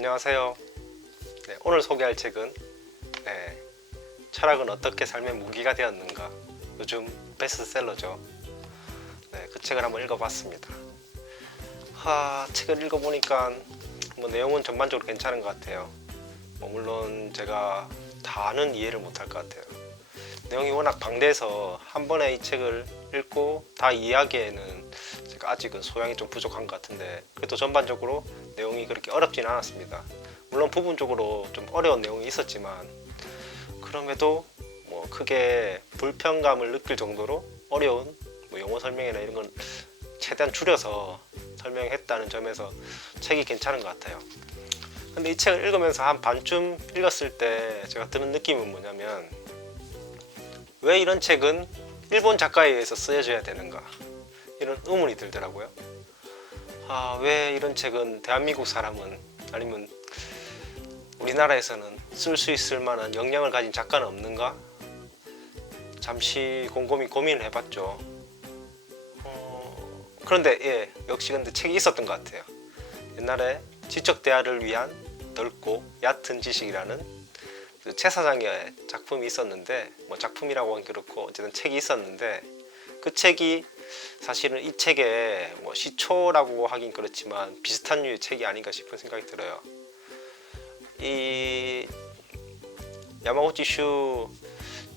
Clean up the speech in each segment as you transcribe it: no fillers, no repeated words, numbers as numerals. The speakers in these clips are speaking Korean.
안녕하세요. 오늘 소개할 책은 철학은 어떻게 삶의 무기가 되었는가, 요즘 베스트셀러죠. 그 책을 한번 읽어봤습니다. 책을 읽어보니까 내용은 전반적으로 괜찮은 것 같아요. 물론 제가 다는 이해를 못할 것 같아요. 내용이 워낙 방대해서 한 번에 이 책을 읽고 다 이해하기에는 제가 아직은 소양이 좀 부족한 것 같은데, 그래도 전반적으로 내용이 그렇게 어렵진 않았습니다. 물론 부분적으로 좀 어려운 내용이 있었지만 그럼에도 크게 불편감을 느낄 정도로 어려운 용어 설명이나 이런 건 최대한 줄여서 설명했다는 점에서 책이 괜찮은 것 같아요. 근데 이 책을 읽으면서 한 반쯤 읽었을 때 제가 드는 느낌은 뭐냐면, 왜 이런 책은 일본 작가에 의해서 쓰여져야 되는가, 이런 의문이 들더라고요. 왜 이런 책은 대한민국 사람은, 아니면 우리나라에서는 쓸 수 있을 만한 역량을 가진 작가는 없는가? 잠시 곰곰이 고민을 해봤죠. 그런데 역시 근데 책이 있었던 것 같아요. 옛날에 지적 대화를 위한 넓고 얕은 지식이라는 최 사장의 작품이 있었는데, 작품이라고 하긴 그렇고 어쨌든 책이 있었는데, 그 책이 사실은 이 책의 시초라고 하긴 그렇지만 비슷한 류의 책이 아닌가 싶은 생각이 들어요. 이 야마구치 슈,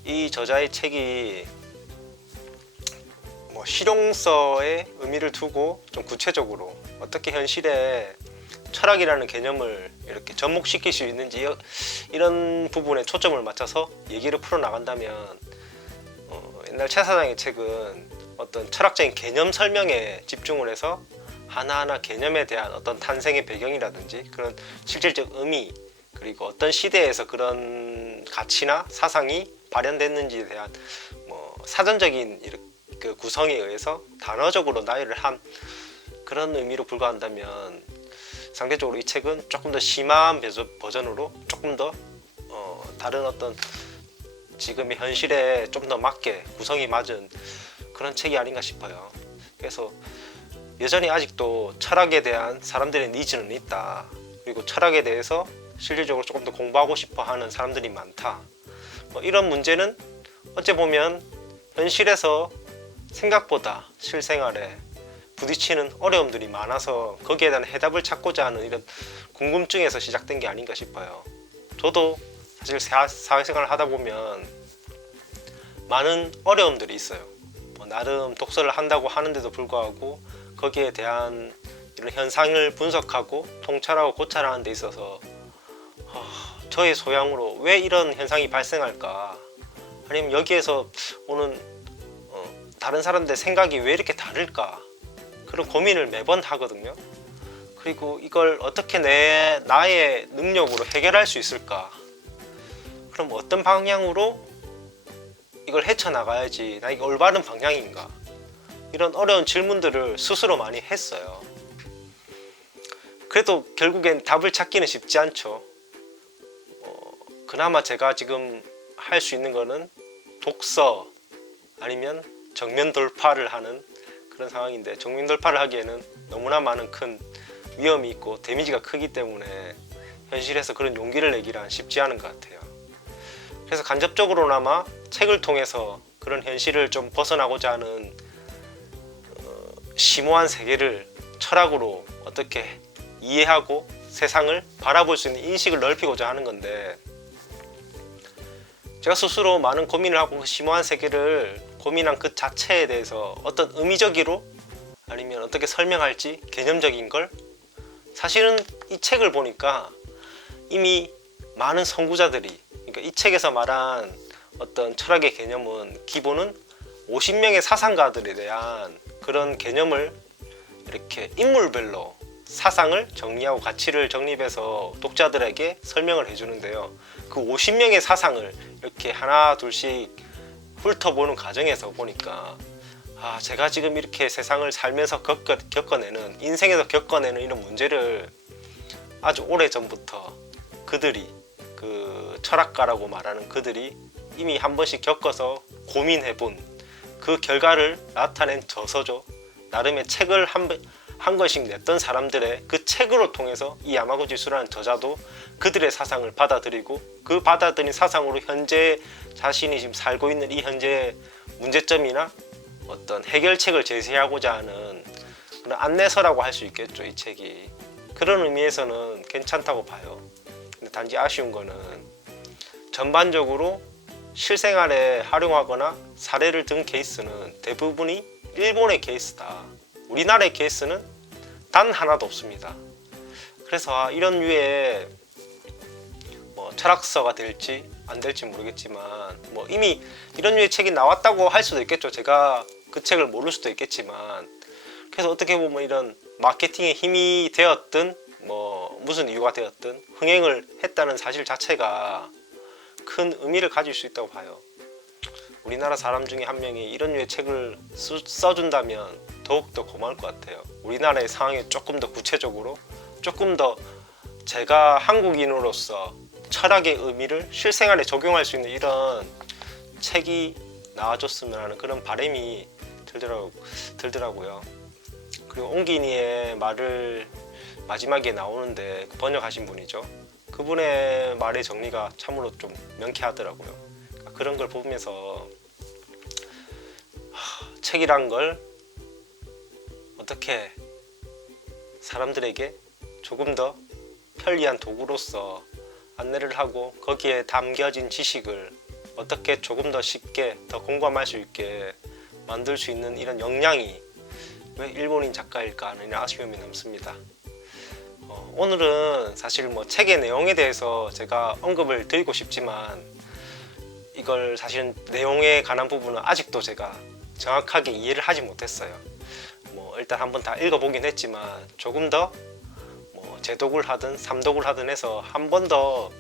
이 저자의 책이 실용서의 의미를 두고 좀 구체적으로 어떻게 현실에 철학이라는 개념을 이렇게 접목시킬 수 있는지, 이런 부분에 초점을 맞춰서 얘기를 풀어나간다면, 옛날 최 사장의 책은 어떤 철학적인 개념 설명에 집중을 해서 하나하나 개념에 대한 어떤 탄생의 배경이라든지 그런 실질적 의미, 그리고 어떤 시대에서 그런 가치나 사상이 발현됐는지에 대한 사전적인 그 구성에 의해서 단어적으로 나열을 한 그런 의미로 불과한다면, 상대적으로 이 책은 조금 더 심한 버전으로 조금 더 다른 어떤 지금의 현실에 좀 더 맞게 구성이 맞은 그런 책이 아닌가 싶어요. 그래서 여전히 아직도 철학에 대한 사람들의 니즈는 있다, 그리고 철학에 대해서 실질적으로 조금 더 공부하고 싶어 하는 사람들이 많다, 이런 문제는 어째 보면 현실에서 생각보다 실생활에 부딪히는 어려움들이 많아서 거기에 대한 해답을 찾고자 하는 이런 궁금증에서 시작된 게 아닌가 싶어요. 저도 사실 사회생활을 하다 보면 많은 어려움들이 있어요. 나름 독서를 한다고 하는데도 불구하고 거기에 대한 이런 현상을 분석하고 통찰하고 고찰하는 데 있어서 저의 소양으로 왜 이런 현상이 발생할까, 아니면 여기에서 오는 다른 사람들의 생각이 왜 이렇게 다를까, 그런 고민을 매번 하거든요. 그리고 이걸 어떻게 나의 능력으로 해결할 수 있을까, 그럼 어떤 방향으로 이걸 헤쳐나가야지 나 이게 올바른 방향인가, 이런 어려운 질문들을 스스로 많이 했어요. 그래도 결국엔 답을 찾기는 쉽지 않죠. 그나마 제가 지금 할 수 있는 거는 독서, 아니면 정면 돌파를 하는 그런 상황인데, 정면 돌파를 하기에는 너무나 많은 큰 위험이 있고 데미지가 크기 때문에 현실에서 그런 용기를 내기란 쉽지 않은 것 같아요. 그래서 간접적으로나마 책을 통해서 그런 현실을 좀 벗어나고자 하는 심오한 세계를 철학으로 어떻게 이해하고 세상을 바라볼 수 있는 인식을 넓히고자 하는 건데, 제가 스스로 많은 고민을 하고 그 심오한 세계를 고민한 그 자체에 대해서 어떤 의미적으로 아니면 어떻게 설명할지 개념적인 걸, 사실은 이 책을 보니까 이미 많은 선구자들이, 그러니까 이 책에서 말한 어떤 철학의 개념은 기본은 50명의 사상가들에 대한 그런 개념을 이렇게 인물별로 사상을 정리하고 가치를 정립해서 독자들에게 설명을 해주는데요. 그 50명의 사상을 이렇게 하나 둘씩 훑어보는 과정에서 보니까 제가 지금 이렇게 세상을 살면서 겪어내는, 인생에서 겪어내는 이런 문제를 아주 오래전부터 그들이, 그 철학가라고 말하는 그들이 이미 한 번씩 겪어서 고민해본 그 결과를 나타낸 저서죠. 나름의 책을 한 권씩 냈던 사람들의 그 책으로 통해서 이 야마구치 수라는 저자도 그들의 사상을 받아들이고 그 받아들인 사상으로 현재 자신이 지금 살고 있는 이 현재의 문제점이나 어떤 해결책을 제시하고자 하는 그런 안내서라고 할 수 있겠죠. 이 책이 그런 의미에서는 괜찮다고 봐요. 근데 단지 아쉬운 거는 전반적으로 실생활에 활용하거나 사례를 든 케이스는 대부분이 일본의 케이스다. 우리나라의 케이스는 단 하나도 없습니다. 그래서 이런 류의 뭐 철학서가 될지 안 될지 모르겠지만 뭐 이미 이런 류의 책이 나왔다고 할 수도 있겠죠. 제가 그 책을 모를 수도 있겠지만 그래서 어떻게 보면 이런 마케팅의 힘이 되었든 뭐 무슨 이유가 되었든 흥행을 했다는 사실 자체가 큰 의미를 가질 수 있다고 봐요. 우리나라 사람 중에 한 명이 이런 류의 책을 써준다면 더욱더 고마울 것 같아요. 우리나라의 상황에 조금 더 구체적으로 조금 더 제가 한국인으로서 철학의 의미를 실생활에 적용할 수 있는 이런 책이 나와줬으면 하는 그런 바람이 들더라고요. 그리고 옹기니의 말을 마지막에 나오는데 번역하신 분이죠. 그분의 말의 정리가 참으로 좀 명쾌하더라고요. 그런 걸 보면서 책이란 걸 어떻게 사람들에게 조금 더 편리한 도구로서 안내를 하고 거기에 담겨진 지식을 어떻게 조금 더 쉽게 더 공감할 수 있게 만들 수 있는 이런 역량이 왜 일본인 작가일까 하는 아쉬움이 남습니다. 오늘은 사실 뭐 책의 내용에 대해서 제가 언급을 드리고 싶지만 이걸 사실은 내용에 관한 부분은 아직도 제가 정확하게 이해를 하지 못했어요. 뭐 일단 한번 다 읽어보긴 했지만 조금 더 뭐 재독을 하든 삼독을 하든 해서 한 번 더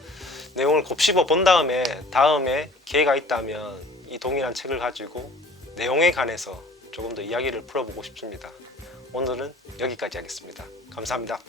내용을 곱씹어 본 다음에 기회가 있다면 이 동일한 책을 가지고 내용에 관해서 조금 더 이야기를 풀어보고 싶습니다. 오늘은 여기까지 하겠습니다. 감사합니다.